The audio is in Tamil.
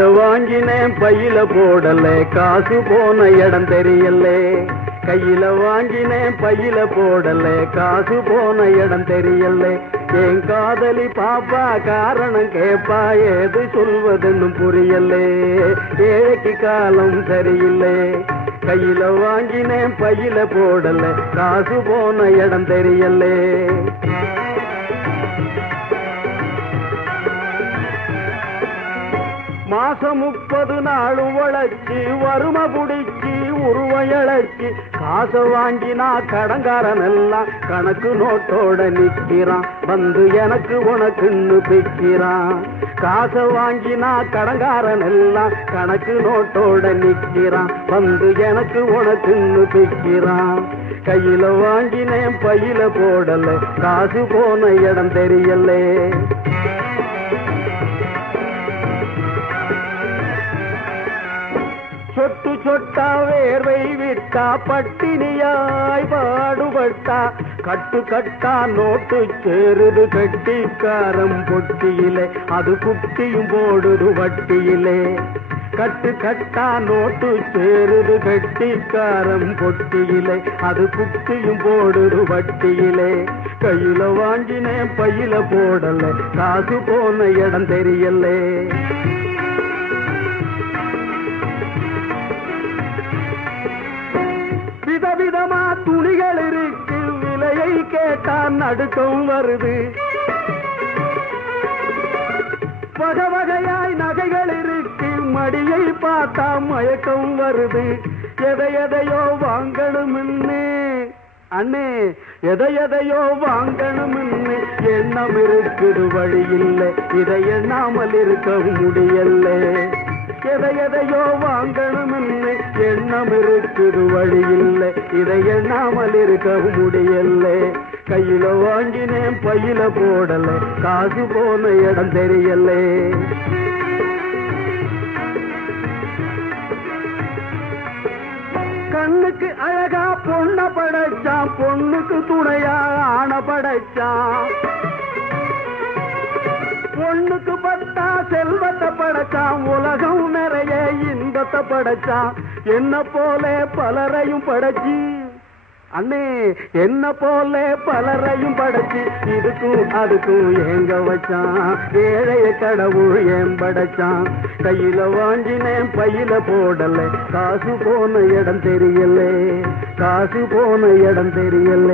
கையில வாங்கினேன் பையில போடல காசு போன இடம் தெரியல கையில வாங்கினேன் பையில போடல காசு போன இடம் தெரியல என் காதலி பாப்பா காரணம் கேப்பா ஏது சொல்வதுன்னு புரியல ஏழைக்கு காலம் சரியில்லை கையில வாங்கினேன் பையில போடல காசு போன இடம் தெரியல மாசம் 30 நாள் உழைச்சி வறுமை புடிச்சி உருவயழைச்சி காசை வாங்கினா கடங்காரன் எல்லாம் கணக்கு நோட்டோட நிக்கிறான் வந்து எனக்கு உனக்குன்னு பிக்கிறான் காசை வாங்கினா கடங்காரன் எல்லாம் கணக்கு நோட்டோட நிக்கிறான் வந்து எனக்கு உனக்குன்னு பிக்கிறான் கையில வாங்கினேன் பையில போடல காசு போன இடம் தெரியல சொட்டு சொட்டா வேர்வை விட்டா பட்டினியாய் பாடுபட்டா கட்டு கட்டா நோட்டு சேருது கட்டிக்காரம் பொட்டியிலே அது குட்டியும் போடுது வட்டியிலே கட்டு கட்டா நோட்டு சேருது கட்டிக்காரம் பொட்டியிலே அது குட்டியும் போடுது வட்டியிலே கையில வாங்கினேன் பையில போடல காசு போன இடம் தெரியல விதவிதமா துணிகள் இருக்கு விலையை கேட்டா நடுக்கம் வருது வகை வகையாய் நகைகள் இருக்கு மடியை பார்த்தா மயக்கம் வருது எதையோ வாங்கணும்னு அண்ணே எதையோ வாங்கணும்னு எண்ணம் இருக்குது வழி இல்லை இதை எண்ணாமல் இருக்க முடியல எதையோ வாங்கணும்னு எண்ணம் இருக்குது வழி இல்லை இதை எண்ணாமல் இருக்க முடியல கையில வாங்கினேன் பையில போடல காசு போன இடம் தெரியல கண்ணுக்கு அழகா பொண்ண படைச்சான் பொண்ணுக்கு துணையா ஆண படைச்சான் பொண்ணுக்கு பட்டா செல்வத்தை படைச்சான் உலகம் நிறைய இன்பத்தை படைச்சான் என்ன போல பலரையும் படைச்சி அண்ணே என்ன போல பலரையும் படைச்சி இதுக்கும் அதுக்கும் ஏங்க வச்சான் ஏழைய கடவுள் ஏன் படைச்சான் கையில வாங்கினேன் பையில போடல காசு போன இடம் தெரியல காசு போன இடம் தெரியல